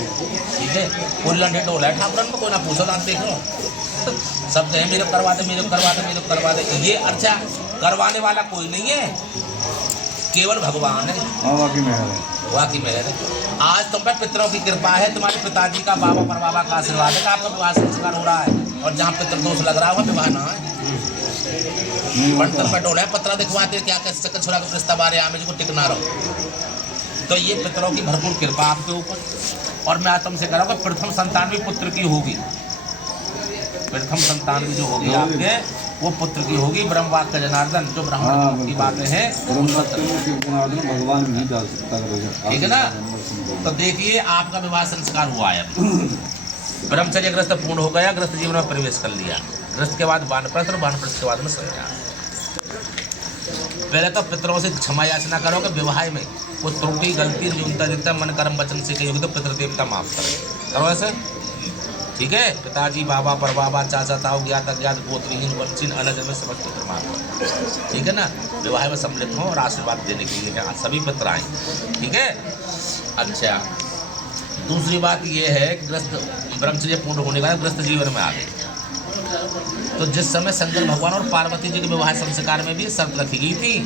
ठीक है, कोई लंडे टोला है ठाकुरन में, कोई ना पूछो तो आप देख लो, सब कहें मेरे करवा दे, मेरे करवा दे, मेरे करवा दे। ये अच्छा करवाने वाला कोई नहीं है, केवल भगवान है। वाकई में है, वाकई में है। आज तुम पे पितरों की कृपा है, तुम्हारे पिताजी का, बाबा परबाबा का आशीर्वाद है, आपका विवाह संस्कार हो रहा है। और जहाँ पितृदोष लग रहा है वहाँ विवाह ना है। बंतर पे डोला है, पत्रा दिखवाते क्या कर छोड़ा का प्रस्ताव आ रहे आमे को टिकना रहो। तो ये पितरों की भरपूर कृपा आपके ऊपर। और मैं आज तुमसे कह रहा हूँ कि प्रथम संतान भी पुत्र की होगी, प्रथम संतान भी जो होगी आपके वो पुत्र की होगी। ब्रह्मवाक्य जनार्दन, जो ब्राह्मण की बातें हैं भगवान नहीं डाल सकता, ठीक है ना। तो देखिए आपका विवाह संस्कार हुआ है, ब्रह्मचर्य ग्रस्त पूर्ण हो गया, ग्रस्त जीवन में प्रवेश कर लिया। ग्रस्त के बाद वानप्रस्थ और वानप्रस्थ के बाद में संन्यास। पहले तो पितरों से क्षमा याचना करो कि विवाह में वो त्रुटि गलती न्यूनता अधिकता मन कर्म वचन से कही होगी तो पितृदेवता माफ करें, करो ऐसे, ठीक है। पिताजी, बाबा, परबाबा, चाचा, ताऊ, ज्ञात अज्ञात, गोत्रहीन, वंचित, अनजन में समझ पितृ माफ करें, ठीक है ना। विवाह में सम्मिलित हों और आशीर्वाद देने के लिए यहाँ सभी पितर आए, ठीक है। अच्छा, दूसरी बात ये है, ग्रस्त ब्रह्मचर्य पूर्ण होने के बाद ग्रस्त जीवन में आ गए। तो जिस समय शंकर भगवान और पार्वती जी के विवाह संस्कार में भी शर्त रखी गई थी,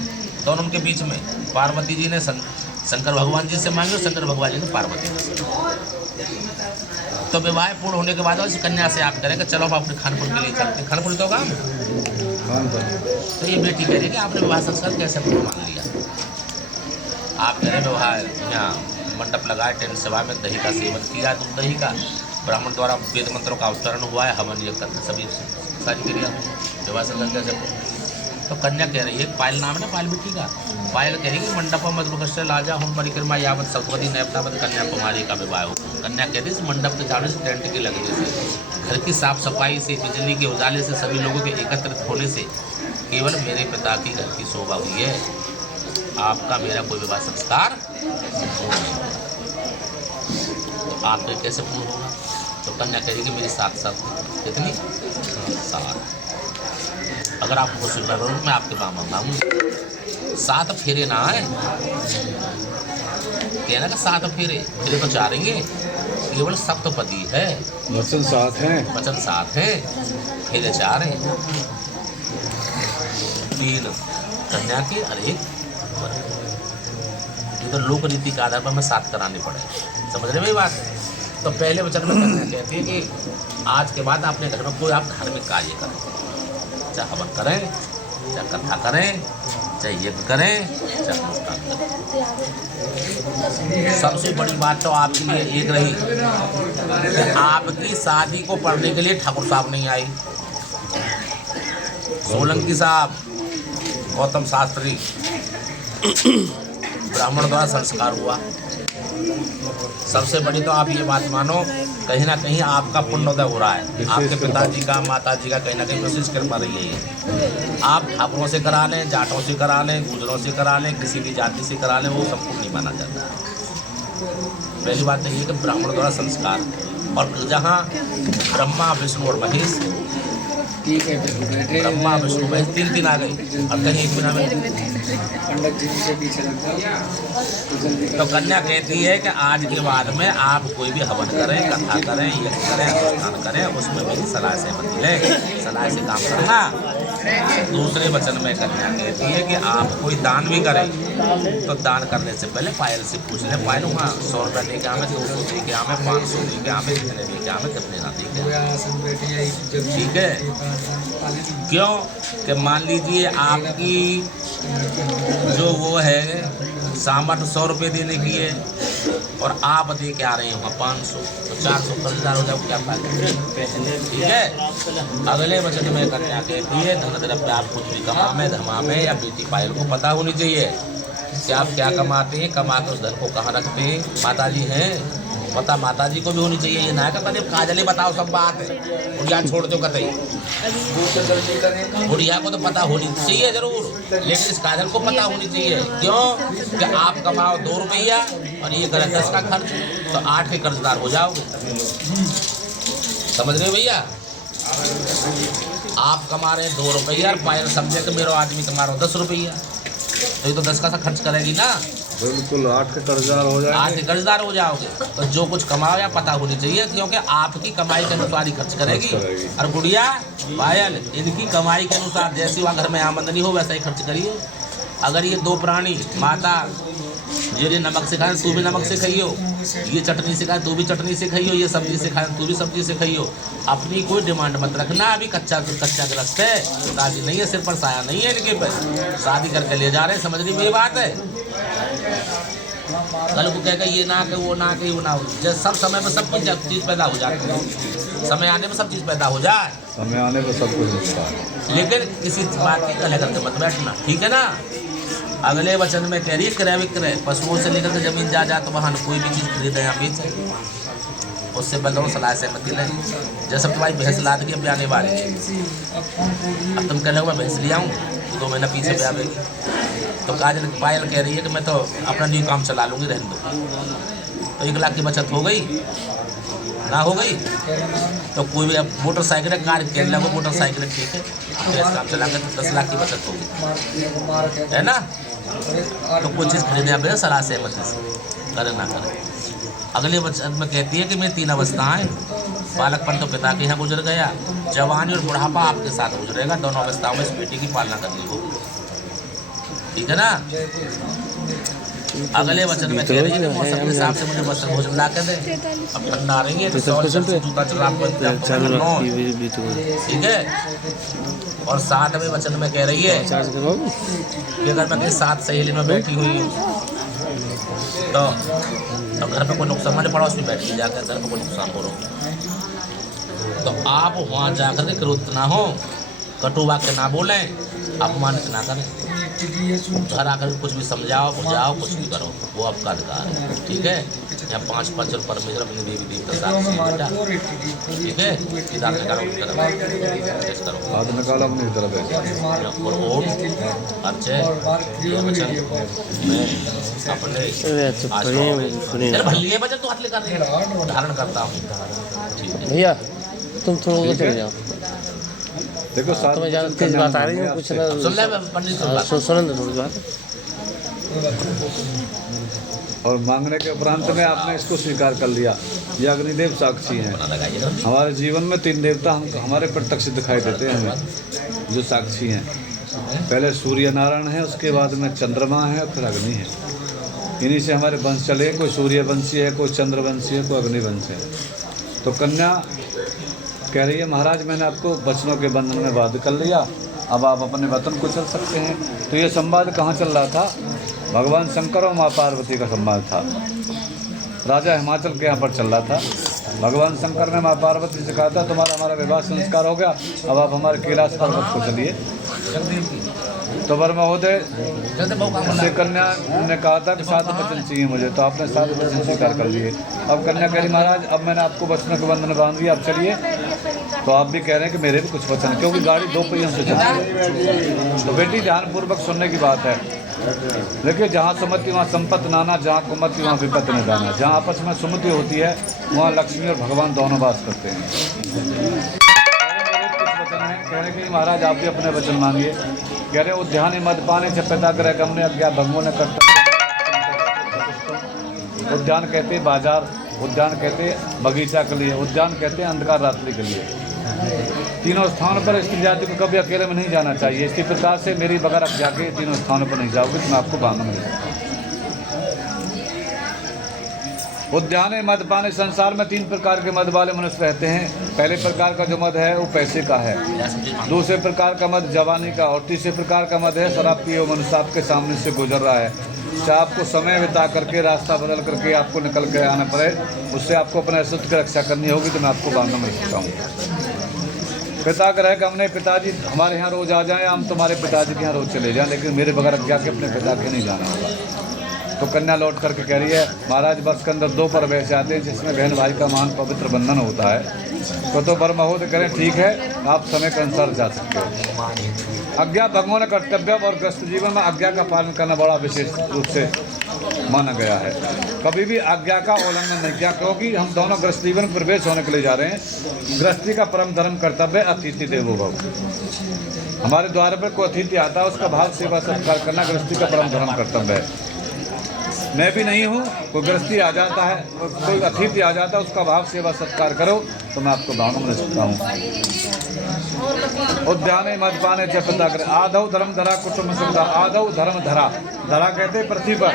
दोनों के बीच में पार्वती जी ने शंकर भगवान जी से मांगी और शंकर भगवान जी ने पार्वती जी से। तो विवाह पूर्ण होने के बाद उस कन्या से आप करें कि चलो हम अपने खानपुर के लिए चलते हैं। खानपुर तो काम, तो ये बेटी कह रही कि आपने विवाह संस्कार कैसे पूर्ण मान लिया। आप कह रहे विवाह यहाँ मंडप लगाए, टेंट सभा में दही का सेवन किया, दूध दही का, ब्राह्मण द्वारा वेद मंत्रों का अवतरण हुआ है, हवन यज्ञ करके सभी सारी क्रिया विवाह संस्कार कैसे। तो कन्या कह रही है, पायल नाम है ना पायल बेटी का, पायल कह रही है मंडप मधुकश्य लाजा होम परिक्रमा यावत सगवती नैपतावत कन्याकुमारी का विवाह हो। कन्या कहती है मंडप के झाड़ू से, टेंट के लगने से, घर की साफ सफाई से, बिजली के उजाले से, सभी लोगों के एकत्रित होने से केवल मेरे पिता की घर की शोभा हुई है, आपका मेरा कोई विवाह संस्कार तो आपके कैसे पूर्ण होगा। तो कन्या कह रही कि मेरी 7 साल कितनी 7, अगर आपको स्वीकार करो मैं आपके मामा मांगू 7 फेरे ना है, कहना कि 7 फेरे, फेरे तो 4 ही है, केवल सप्तपदी है, वचन 7 है, वचन 7 है, फेरे 4 हैं, 3 कन्या के और 1 ये तो लोक रीति के आधार पर हमें 7 कराने पड़े, समझ रहे मेरी बात। तो पहले वचन में कन्या कहती है कि आज के बाद अपने घर में कोई आप धार्मिक कार्य करें, चाहे हवन करें, चाहे कथा करें, चाहे यज्ञ करें, चाहे अनुष्ठान करें। सबसे बड़ी बात तो आपके लिए एक रही कि आपकी शादी को पढ़ने के लिए ठाकुर साहब नहीं आई, सोलंकी साहब, गौतम शास्त्री, ब्राह्मण द्वारा संस्कार हुआ। सबसे बड़ी तो आप ये बात मानो, कहीं ना कहीं आपका पुण्योदय हो रहा है, आपके पिताजी का, माताजी का कहीं ना कहीं विशेष कृपा रही है। आप ठाकुरों से करा लें, जाटों से करा लें, गुजरों से करा लें, किसी भी जाति से करा लें, वो सबको नहीं माना जाता। पहली बात तो ये कि ब्राह्मण द्वारा संस्कार, और जहाँ ब्रह्मा विष्णु और महेश, ब्रह्मा विष्णु महेश 3 आ गई, अब कहीं एक बिना में। तो कन्या कहती है कि आज के बाद में आप कोई भी हवन करें, कथा करें, यज्ञ करें, अनुष्ठान करें, उसमें मेरी सलाह सहमति लें, सलाह से काम करना। दूसरे वचन में कन्या कहती है कि आप कोई दान भी करें तो दान करने से पहले पायल से पूछ लें, पायल वहाँ 100 रुपये दे के आवे, 200 दे के आवे, 500 दे के आवे, कितने दे के आवे, कितने ना दे के, ठीक है। क्यों कि मान लीजिए आपकी जो वो है सामर्थ्य 100 रुपये देने की है और आप दे के आ रहे हैं वहाँ 500, तो 400 कर्जदार हो जाओ, क्या फायदा, ठीक है। अगले वचन में कन्या कहती है धन द्रव्य आप कुछ भी कमा में धमा में, या बेटी पायल को पता होनी चाहिए कि आप क्या कमाते हैं, कमा के उस धन को कहाँ रखते हैं। माताजी हैं, पता माताजी को भी होनी चाहिए, ये ना कहता काजल ही बताओ सब बात है, बुढ़िया छोड़ दो कतई, बुढ़िया को तो पता होनी चाहिए जरूर, लेकिन इस काजल को पता होनी चाहिए। क्यों कि आप कमाओ 2 रुपया और ये करे 10 का खर्च, तो 8 के कर्जदार हो जाओगे, समझ रहे हो भैया। आप कमा रहे 2 रुपया और पायल समझे कि मेरा आदमी कमा रहा 10 रुपया, तो ये तो 10 का सा खर्च करेगी ना, बिल्कुल 8 के कर्जदार हो जाएंगे। 8 के कर्जदार हो जाओगे। तो जो कुछ कमाओ या पता होनी चाहिए, क्योंकि आपकी कमाई के अनुसार ही खर्च करेगी। और गुड़िया पायल इनकी कमाई के अनुसार जैसी वहाँ घर में आमदनी हो वैसा ही खर्च करिए। अगर ये 2 प्राणी माता ये नमक से खाएं तू भी नमक से खाइयो, ये चटनी से खाए तू भी चटनी से खाइयो, ये सब्जी से खाए तू भी सब्जी से खाइयो। अपनी कोई डिमांड मत रखना। अभी कच्चा ग्रस्त है, शादी नहीं है, सिर पर साया नहीं है इनके पर, शादी करके ले जा रहे हैं। समझ रही मेरी बात है? कल को कहेगा ये ना के वो ना के वो ना हो, जैसे सब समय पर सब कुछ चीज़ पैदा हो जाती है। समय आने में सब चीज़ पैदा हो जाए, समय आने पर सब कुछ होता है। लेकिन किसी बात की कलह करके मत बैठना, ठीक है ना। अगले वचन में कह रही है क्रय विक्रय, पशुओं से लेकर के जमीन जा तो वहाँ कोई भी चीज़ खरीदे या बेचे, उससे बंदों सलाह सहमति लें। जैसे तुम्हारी भैंस लाद के अब आने वाली है, अब तुम कह रहे हो मैं भैंस ले आऊँ, 2 महीना पीछे ब्याह बेगी। तो काजल पायल कह रही है कि मैं तो अपना न्यू काम चला लूँगी, रहने दो। तो 1 लाख की बचत हो गई ना हो गई। तो कोई भी अब मोटरसाइकिल कार कह लगो मोटरसाइकिल ठीक है, गैस काम चला कर 10 लाख की बचत होगी, है ना। तो कोई चीज़ खरीदने आप सलाह सहमति से करे ना करे। अगले वचन में कहती है कि मेरी 3 अवस्थाएं, बालकपन तो पिता के यहाँ गुजर गया, जवानी और बुढ़ापा आपके साथ गुजरेगा। दोनों अवस्थाओं में इस बेटी की पालना करनी होगी, ठीक है ना। अगले वचन में कह रही है मौसम के हिसाब से मुझे वस्त्र भोजन ला कर दे। अब ठंडा आ रही है तो जूता चला, ठीक है। और 7वें वचन में कह रही है कि अगर मैं 7 सहेली में बैठी हुई हूँ तो घर पे कोई नुकसान मैंने पड़ा, उसमें बैठ के जाकर घर पे कोई नुकसान हो रहा, तो आप वहाँ जाकर के क्रोधित ना हो, कटु वाक्य ना बोलें, अपमानित ना करें। घर आकर कुछ भी समझाओ बुझाओ कुछ भी करो, वो आपका अधिकार है, ठीक है। यहाँ 5 पंच परमेश्वर अपनी देवी देवता साथ बेटा, ठीक है। किताब निकालो हाथ निकालो अपनी तरफ है। और ओम अर्चय वचन मैं अपने भल्लिए वचन तो हाथ लेकर धारण करता हूँ, ठीक है भैया। तुम थोड़ा चले जाओ, देखो साथ तुम्हें ज़्यादा तेज बात आ रही है, कुछ ना सुन ले पंडित सुन दो थोड़ी बात। और मांगने के उपरांत में आपने इसको स्वीकार कर लिया। ये अग्निदेव साक्षी हैं। हमारे जीवन में 3 देवता हमारे प्रत्यक्ष दिखाई देते हैं हमें, जो साक्षी हैं। पहले सूर्य नारायण है, उसके बाद में चंद्रमा है, फिर अग्नि है। इन्हीं से हमारे वंश चले, कोई सूर्यवंशी है, कोई चंद्रवंशी है, कोई अग्निवंशी है। तो कन्या कह रही है महाराज मैंने आपको वचनों के बंधन में बाध्य कर लिया, अब आप अपने वतन को चल सकते हैं। तो ये संवाद कहाँ चल रहा था? भगवान शंकर और माँ पार्वती का संवाद था। राजा हिमाचल के यहाँ पर चल रहा था। भगवान शंकर ने माँ पार्वती से कहा था तुम्हारा हमारा विवाह संस्कार हो गया, अब आप हमारे कैलाश पर्वत को चलिए। तो वर महोदय से कन्या ने कहा था कि 7 वचन चाहिए मुझे, तो आपने 7 वचन स्वीकार कर लिए। अब कन्या कह रही महाराज अब मैंने आपको वचनों के बंधन बांध दिया, अब चलिए। तो आप भी कह रहे हैं कि मेरे भी कुछ वचन, क्योंकि गाड़ी 2 पहियों से चलती है। तो बेटी ध्यानपूर्वक सुनने की बात है। देखिए जहाँ सुमति वहाँ संपत्ति नाना, जहाँ कुमति वहाँ विपत्ति न जाना। जहाँ आपस में सुमति होती है वहाँ लक्ष्मी और भगवान दोनों वास करते हैं। कह रहे कि महाराज आप भी अपने वचन मांगिए। कह रहे उद्यान मदपाने च पिता ग्रह गमने अज्ञा भगवों ने कर्तव्य। उद्यान कहते हैं बाजार, उद्यान कहते हैं बगीचा के लिए, उद्यान कहते हैं अंधकार रात्रि के लिए। तीनों स्थानों पर स्त्री जाति को कभी अकेले में नहीं जाना चाहिए। इसी प्रकार से मेरी बगैर आप जाके तीनों स्थानों पर नहीं जाओगे तो मैं आपको बांधूंगा नहीं। उद्यान मदपाने, संसार में 3 प्रकार के मद वाले मनुष्य रहते हैं। पहले प्रकार का जो मद है वो पैसे का है, दूसरे प्रकार का मद जवानी का, और तीसरे प्रकार का मद है शराब पिए हुए मनुष्य आपके सामने से गुजर रहा है। चाहे आपको समय बिता करके रास्ता बदल करके आपको निकल के आना पड़े, उससे आपको अपने अस्तित्व की रक्षा करनी होगी, तो मैं आपको बांधने में सकता हूँ। पिता ग्रह गमने, पिताजी हमारे यहाँ रोज़ आ जाएँ, हम तुम्हारे पिताजी के यहाँ रोज़ चले जाएँ, लेकिन मेरे बगैर जाके अपने पिता के नहीं जाना होगा। तो कन्या लौट करके कह रही है महाराज वर्ष के अंदर 2 पर्व ऐसे आते हैं जिसमें बहन भाई का महान पवित्र बंधन होता है। तो वर महोदय करें ठीक है आप समय के अनुसार जा सकते हो। आज्ञा भगवान कर्तव्य और ग्रस्त जीवन में आज्ञा का पालन करना बड़ा विशेष रूप से माना गया है। कभी भी आज्ञा का उल्लंघन नहीं किया, क्योंकि हम दोनों गृहस्थ जीवन में प्रवेश होने के लिए जा रहे हैं। गृहस्थी का परम धर्म कर्तव्य अतिथि देवो भव। हमारे द्वार पर कोई अतिथि आता है, उसका भाव सेवा सत्कार करना गृहस्थी का परम धर्म कर्तव्य है। मैं भी नहीं हूँ, कोई गृहस्थी आ जाता है, कोई अतिथि आ जाता है, उसका भाव सेवा सत्कार करो तो मैं आपको भावना में सकता हूँ। उद्याने मदपाने च पिताग्र आदौ धर्म धरा कुटुंब सुखदा। आदौ धर्म धरा, धरा कहते हैं पृथ्वी पर।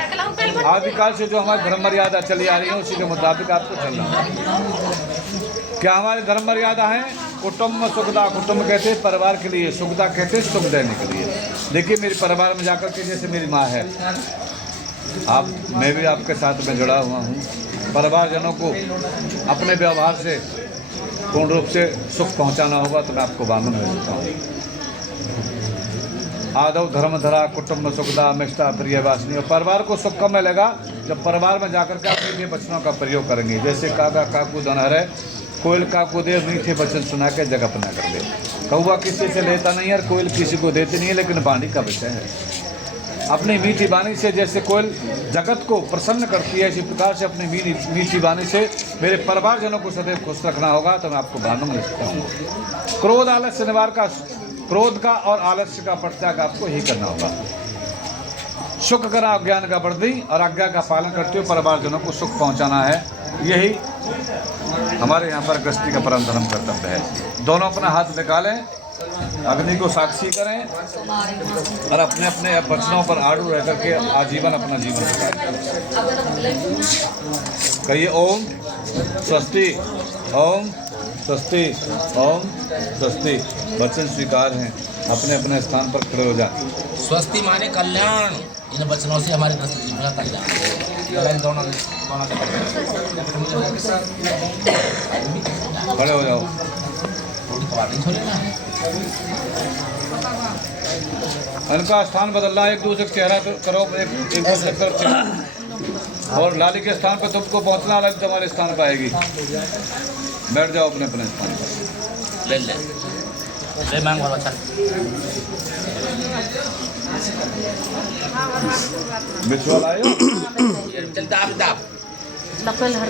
आदिकाल से जो हमारी धर्म मर्यादा चली आ रही है उसी के मुताबिक आपको चलना है। क्या हमारी धर्म मर्यादा है? कुटुंब सुखदा, कुटुंब कहते हैं परिवार के लिए, सुखदा कहते हैं सुख देने के लिए। देखिए मेरे परिवार में जाकर के, जैसे मेरी माँ है, मैं भी आपके साथ में जुड़ा हुआ हूँ। परिवारजनों को अपने व्यवहार से पूर्ण रूप से सुख पहुँचाना होगा तो मैं आपको वामन में देता हूँ। आदौ धर्म धरा कुटुंब सुखदा मिष्टा प्रिय वासनी। और परिवार को सुख कब मिलेगा? जब परिवार में जाकर के आप मीठे वचनों का प्रयोग करेंगे। जैसे काका काकू दनहर है, कोयल काकू दे मीठे वचन सुना के जगह अपना कर ले। कौवा किसी से लेता नहीं है और कोयल किसी को देती नहीं है, लेकिन वाणी का विषय है। अपनी मीठी वाणी से जैसे कोयल जगत को प्रसन्न करती है, इसी प्रकार से अपनी मीठी वाणी से मेरे परिवारजनों को सदैव खुश रखना होगा तो मैं आपको वामन में सकता हूँ। क्रोध आलस्य निवार का, क्रोध का और आलस्य का परित्याग आपको ही करना होगा। सुख करा ज्ञान का वृद्धि, और आज्ञा का पालन करते हुए परिवारजनों को सुख पहुँचाना है। यही हमारे यहाँ पर गृहस्थी का परम धर्म कर्तव्य है। दोनों अपना हाथ निकालें, अग्नि को साक्षी करें और अपने अपने वचनों पर आड़ू रह करके आजीवन अपना जीवन कहिए ओम स्वस्ति, ओम स्वस्ति, ओम स्वस्ति। वचन स्वीकार हैं, अपने अपने स्थान पर खड़े हो जाए। स्वस्ति माने कल्याण। इन वचनों से हमारे गृहस्थ जीवन का कल्याण। खड़े हो जाओ। इनका स्थान बदलना, एक दूसरे का चेहरा करो, एक दूसरे का चेहरा, और लाली के स्थान पर तुमको पहुंचना, लाली तुम्हारे स्थान पर आएगी। बैठ जाओ अपने अपने स्थान पर। ले मांग वाला अच्छा बिछुआ लाए चल दाब दाब लपेल हर